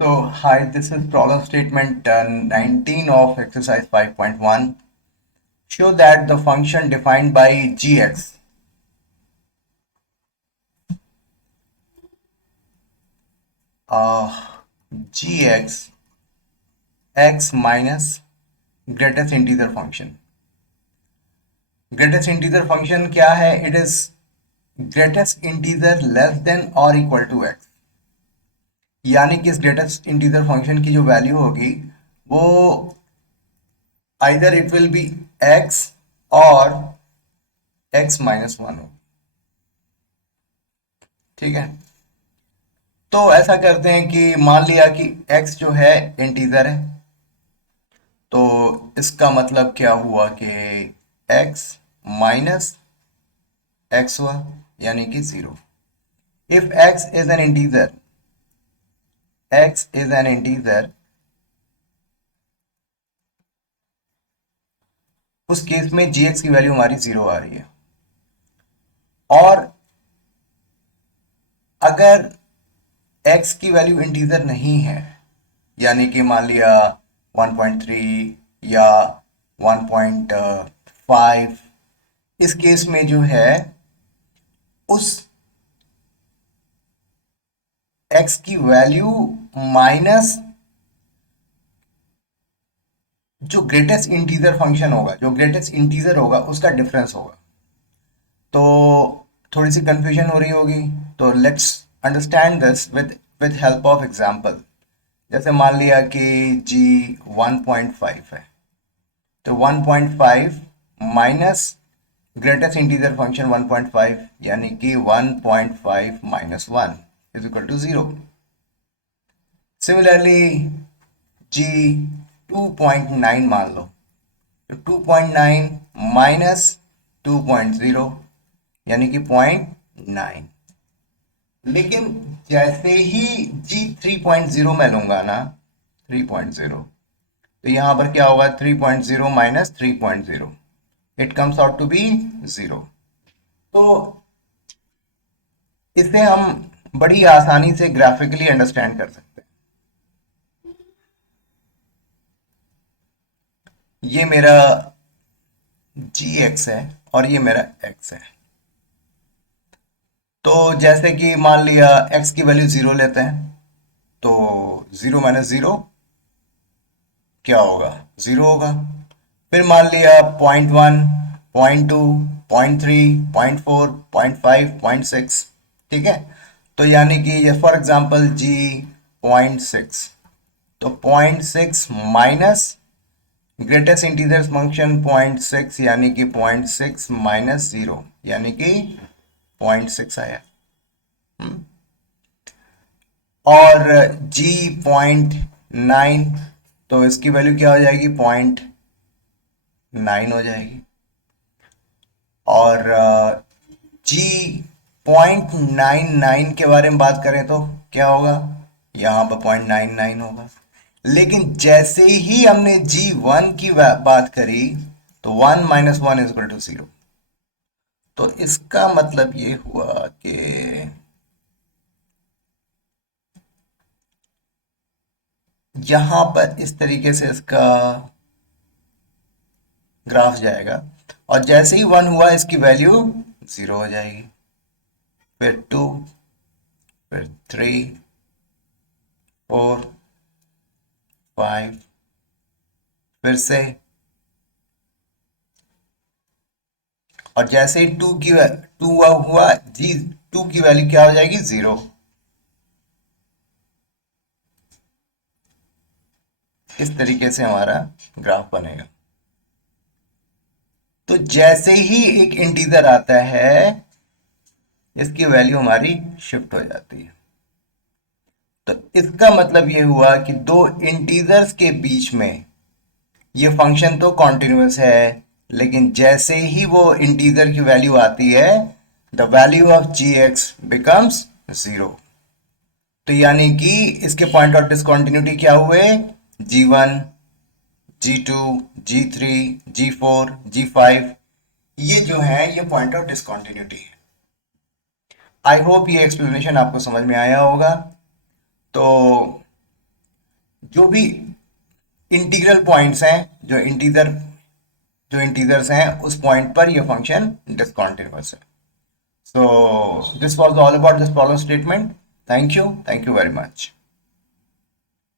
So, hi, this is problem statement 19 of exercise 5.1. Show that the function defined by gx uh, gx x minus greatest integer function. Greatest integer function क्या है? It is greatest integer less than or equal to x. यानी कि इस greatest integer function की जो value होगी वो either it will be x और x माइनस वन होगी। ठीक है, तो ऐसा करते हैं कि मान लिया कि x जो है इंटीजर है, तो इसका मतलब क्या हुआ कि x माइनस एक्स हुआ, यानी कि zero. If x is an integer, उस केस में gx की वैल्यू हमारी जीरो आ रही है। और अगर x की वैल्यू इंटीजर नहीं है, यानी कि मान लिया 1.3 या 1.5, इस केस में जो है उस x की वैल्यू माइनस जो ग्रेटेस्ट इंटीजर फंक्शन होगा, जो ग्रेटेस्ट इंटीजर होगा उसका डिफरेंस होगा। तो थोड़ी सी कंफ्यूजन हो रही होगी, तो let's understand this with help of example. जैसे मान लिया कि g 1.5 है, तो 1.5 माइनस ग्रेटेस्ट इंटीजर फंक्शन 1.5, यानी कि 1.5 minus one is equal to zero. Similarly g 2.9 मान लो, तो 2.9 माइनस 2.0 यानी कि 0.9। लेकिन जैसे ही g 3.0 में लूंगा ना, 3.0, तो यहां पर क्या होगा? 3.0 minus 3.0, it comes out to be zero. तो इसे हम बड़ी आसानी से ग्राफिकली अंडरस्टैंड कर सकते हैं। ये मेरा जी एक्स है और ये मेरा एक्स है। तो जैसे कि मान लिया x की वैल्यू जीरो लेते हैं, तो जीरो माइनस जीरो क्या होगा? जीरो होगा। फिर मान लिया 0.1, 0.2, 0.3, 0.4, 0.5, 0.6। ठीक है, तो यानी कि फॉर एग्जांपल g 0.6, तो 0.6 माइनस ग्रेटेस्ट इंटीजर फंक्शन 0.6, यानी कि 0.6 माइनस जीरो, यानी कि 0.6 आया। और g 0.9, तो इसकी वैल्यू क्या हो जाएगी? 0.9 हो जाएगी। और जी 0.99 के बारे में बात करें तो क्या होगा? यहाँ पर 0.99 होगा। लेकिन जैसे ही हमने g1 की बात करी, तो 1 minus one is equal to zero. तो इसका मतलब ये हुआ कि यहां पर इस तरीके से इसका ग्राफ जाएगा, और जैसे ही वन हुआ इसकी वैल्यू जीरो हो जाएगी। फिर टू, फिर थ्री, फोर, फाइव, फिर से, और जैसे ही टू हुआ जी, टू की वैल्यू क्या हो जाएगी? जीरो। इस तरीके से हमारा ग्राफ बनेगा। तो जैसे ही एक इंटीजर आता है, इसकी वैल्यू हमारी शिफ्ट हो जाती है। तो इसका मतलब ये हुआ कि दो इंटीजर्स के बीच में ये फंक्शन तो कॉन्टिन्यूस है, लेकिन जैसे ही वो इंटीजर की वैल्यू आती है, the value of G X becomes zero. तो यानी कि इसके पॉइंट ऑफ डिसकंटिन्यूटी क्या हुए? जी1, जी2, जी3, जी4, जी5, ये जो है ये पॉइंट ऑफ डिसकंटिन्यूटी है। आई होप ये एक्सप्लेनेशन आपको समझ में आया होगा। तो जो भी इंटीग्रल पॉइंट्स हैं, जो इंटीजर्स हैं, उस पॉइंट पर ये फंक्शन डिसकंटिन्यूअस है. So this was all about this problem statement. Thank you very much.